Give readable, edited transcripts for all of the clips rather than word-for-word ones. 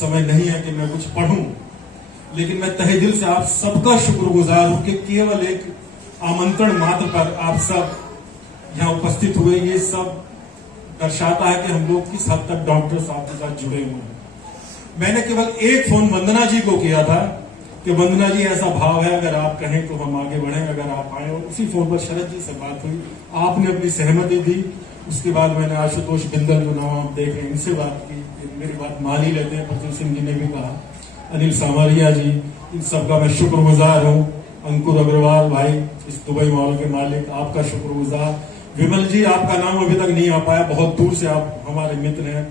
समय नहीं है कि मैं कुछ पढ़ूं, लेकिन मैं तहे दिल से आप सबका शुक्रगुजार हूं कि केवल एक आमंत्रण मात्र पर आप सब यहाँ उपस्थित हुए। ये सब दर्शाता है कि हम लोग किस हद तक डॉक्टर साहब के साथ जुड़े हुए हैं। मैंने केवल एक फोन वंदना जी को किया था कि वंदना जी ऐसा भाव है, अगर आप कहें तो हम आगे बढ़ें, अगर आप आए। और उसी फोन पर शरद जी से बात हुई, आपने अपनी सहमति दी। उसके बाद मैंने आशुतोष बिंदल जो नाम आप देख रहे हैं इनसे बात की, मेरी बात मान ही लेते हैं। प्रचुर सिंह जी ने भी कहा, अनिल सामरिया जी, इन सबका मैं शुक्रगुजार हूँ। अंकुर अग्रवाल भाई, इस दुबई मॉल के मालिक, आपका शुक्रगुजार। विमल जी, आपका नाम अभी तक नहीं आ पाया, बहुत दूर से आप हमारे मित्र हैं,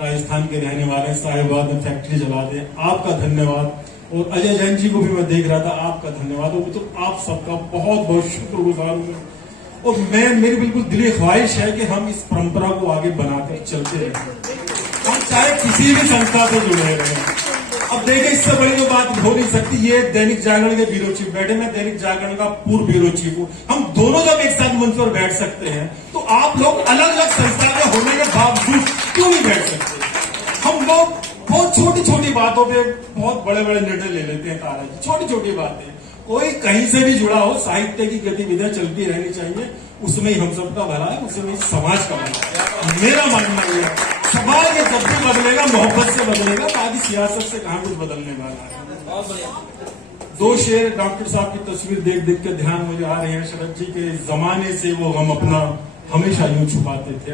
राजस्थान के रहने वाले, साहिबाबाद में फैक्ट्री चलाते हैं, आपका धन्यवाद। और अजय जैन जी को भी मैं देख रहा था, आपका धन्यवाद। तो आप सबका बहुत बहुत शुक्रगुजार हूँ। और मेरी बिल्कुल दिली ख्वाहिश है कि हम इस परंपरा को आगे बनाकर चलते रहें, हम चाहे किसी भी संस्था से जुड़े रहें। अब देखिए, इससे बड़ी तो बात हो नहीं सकती। ये दैनिक जागरण के ब्यूरो चीफ बैठे, मैं दैनिक जागरण का पूर्व ब्यूरो चीफ हूँ। हम दोनों जब एक साथ मंच पर बैठ सकते हैं, तो आप लोग अलग अलग संस्था के होने के बावजूद क्यों नहीं बैठ सकते? हम लोग बहुत छोटी छोटी बातों पे बहुत बड़े बड़े निर्णय ले लेते हैं। तारा जी, छोटी छोटी बातें, कोई कहीं से भी जुड़ा हो, साहित्य की गतिविधियां चलती रहनी चाहिए, उसमें ही हम सबका भला है, उसमें ही समाज का भला है। मेरा मानना यह है, समाज ये जब भी बदलेगा मोहब्बत से बदलेगा, बाकी सियासत से कहां कुछ बदलने वाला है। दो शेर डॉक्टर साहब की तस्वीर देख देख के ध्यान मुझे आ रहे हैं। शरद जी के जमाने से वो गम अपना हमेशा यूं छुपाते थे,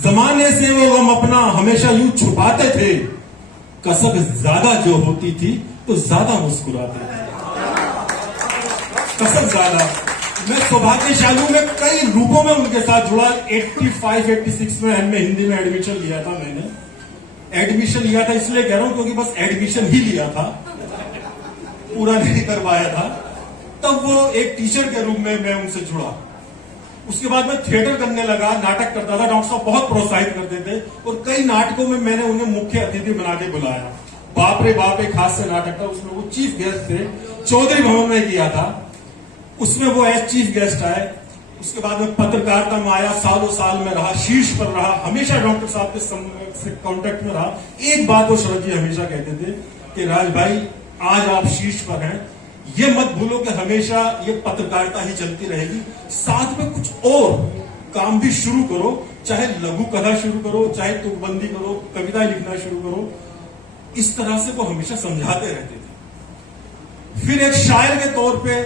जमाने से वो गम अपना हमेशा यूं छुपाते थे, कसक ज्यादा जो होती थी तो ज्यादा मुस्कुराते थे, कसक ज्यादा। मैं सौभाग्यशाली में कई रूपों में उनके साथ जुड़ा। 85-86 में हमने हिंदी में एडमिशन लिया था। मैंने एडमिशन लिया था इसलिए कह रहा हूं क्योंकि बस एडमिशन ही लिया था, पूरा नहीं करवाया था। तब वो एक टीचर के रूप में मैं उनसे जुड़ा। उसके बाद मैं थिएटर करने लगा, नाटक करता था। डॉक्टर साहब बहुत प्रोत्साहित करते थे और कई नाटकों में मैंने उन्हें मुख्य अतिथि बना के बुलाया। बाप रे बाप एक हास्य नाटक था, उसमें वो चीफ गेस्ट थे, चौधरी भवन में किया था, उसमें वो एज चीफ गेस्ट आए। उसके बाद में पत्रकारिता में आया, सालों साल में रहा, शीर्ष पर रहा, हमेशा डॉक्टर साहब के कांटेक्ट में रहा। एक बात वो शरद जी हमेशा कहते थे कि राज भाई, आज आप शीर्ष पर हैं, ये मत भूलो कि हमेशा ये पत्रकारिता ही चलती रहेगी, साथ में कुछ और काम भी शुरू करो, चाहे लघु कथा शुरू करो, चाहे तुकबंदी करो, कविता लिखना शुरू करो। इस तरह से वो हमेशा समझाते रहते थे। फिर एक शायर के तौर पे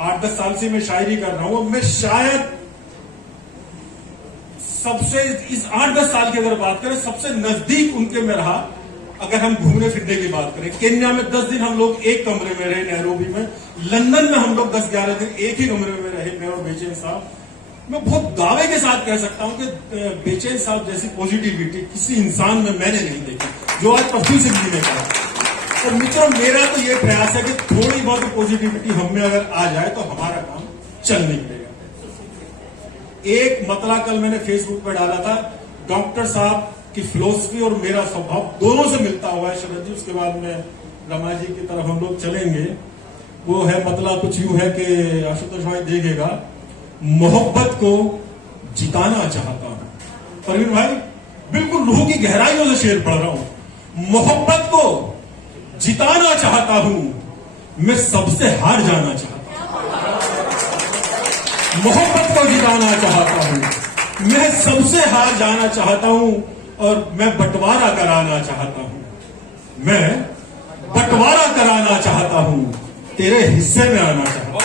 8-10 साल से मैं शायरी कर रहा हूं। मैं शायद सबसे इस 8-10 साल की अगर बात करें, सबसे नजदीक उनके में रहा। अगर हम घूमने फिरने की बात करें, केन्या में 10 दिन हम लोग एक कमरे में रहे, नैरोबी में। लंदन में हम लोग 10-11 दिन एक ही कमरे में रहे, मैं और बेचैन साहब। मैं बहुत दावे के साथ कह सकता हूं कि बेचैन साहब जैसी पॉजिटिविटी किसी इंसान में मैंने नहीं देखी, जो आज प्रफुल्ल सिंह जी ने कहा। और मित्रों, मेरा तो ये प्रयास है कि थोड़ी बहुत पॉजिटिविटी हम में अगर आ जाए तो हमारा काम चल निकलेगा। एक मतला कल मैंने फेसबुक पर डाला था, डॉक्टर साहब की फिलोसफी और मेरा स्वभाव दोनों से मिलता हुआ है शरद जी। उसके बाद में रमा जी की तरफ हम लोग चलेंगे। वो है मतलब कुछ यूं है कि आशुतोष भाई देखेगा, मोहब्बत को जिताना चाहता हूं। परवीन भाई, बिल्कुल रूह की गहराइयों से शेर पढ़ रहा हूं। मोहब्बत को जिताना चाहता हूं, मैं सबसे हार जाना चाहता हूं। मोहब्बत को जिताना चाहता हूं, मैं सबसे हार जाना चाहता हूं, और मैं बंटवारा कराना चाहता हूं। मैं बंटवारा कराना चाहता हूं, तेरे हिस्से में आना चाहता हूं।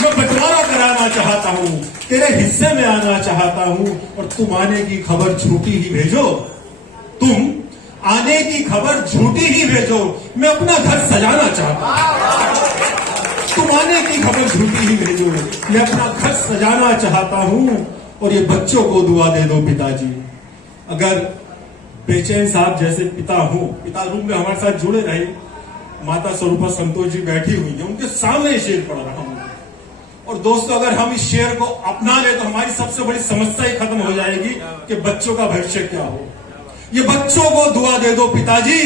मैं बंटवारा कराना चाहता हूं, तेरे हिस्से में आना चाहता हूं, और तुम आने की खबर झूठी ही भेजो, तुम आने की खबर झूठी ही भेजो, मैं अपना घर सजाना चाहता हूं। तुम आने की खबर झूठी ही भेजो, मैं अपना घर सजाना चाहता हूं, और ये बच्चों को दुआ दे दो पिताजी। अगर बेचैन साहब जैसे पिता हो, पिता रूम में हमारे साथ जुड़े रहे, माता स्वरूपा संतोष जी बैठी हुई है, उनके सामने शेर पढ़ रहा हूं। और दोस्तों, अगर हम इस शेर को अपना ले तो हमारी सबसे बड़ी समस्या ही खत्म हो जाएगी कि बच्चों का भविष्य क्या हो। ये बच्चों को दुआ दे दो पिताजी,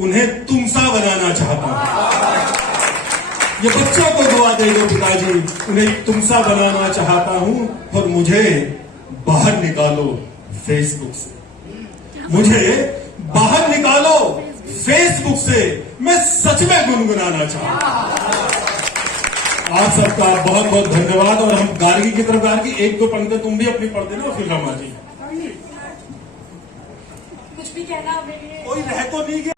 उन्हें तुम सा बनाना चाहता हूं। ये बच्चों को दुआ दे दो पिताजी, उन्हें तुम सा बनाना चाहता हूं, और मुझे बाहर निकालो फेसबुक से, मुझे तुक से मैं सच में गुनगुनाना चाहता हूं। आप सबका बहुत बहुत धन्यवाद। और हम गार्गी की तरफ, गार्गी एक दो पंक्ति तुम भी अपनी पढ़ देना और फिर रमा जी। कुछ भी कहना मेरे लिए कोई रह तो नहीं गया।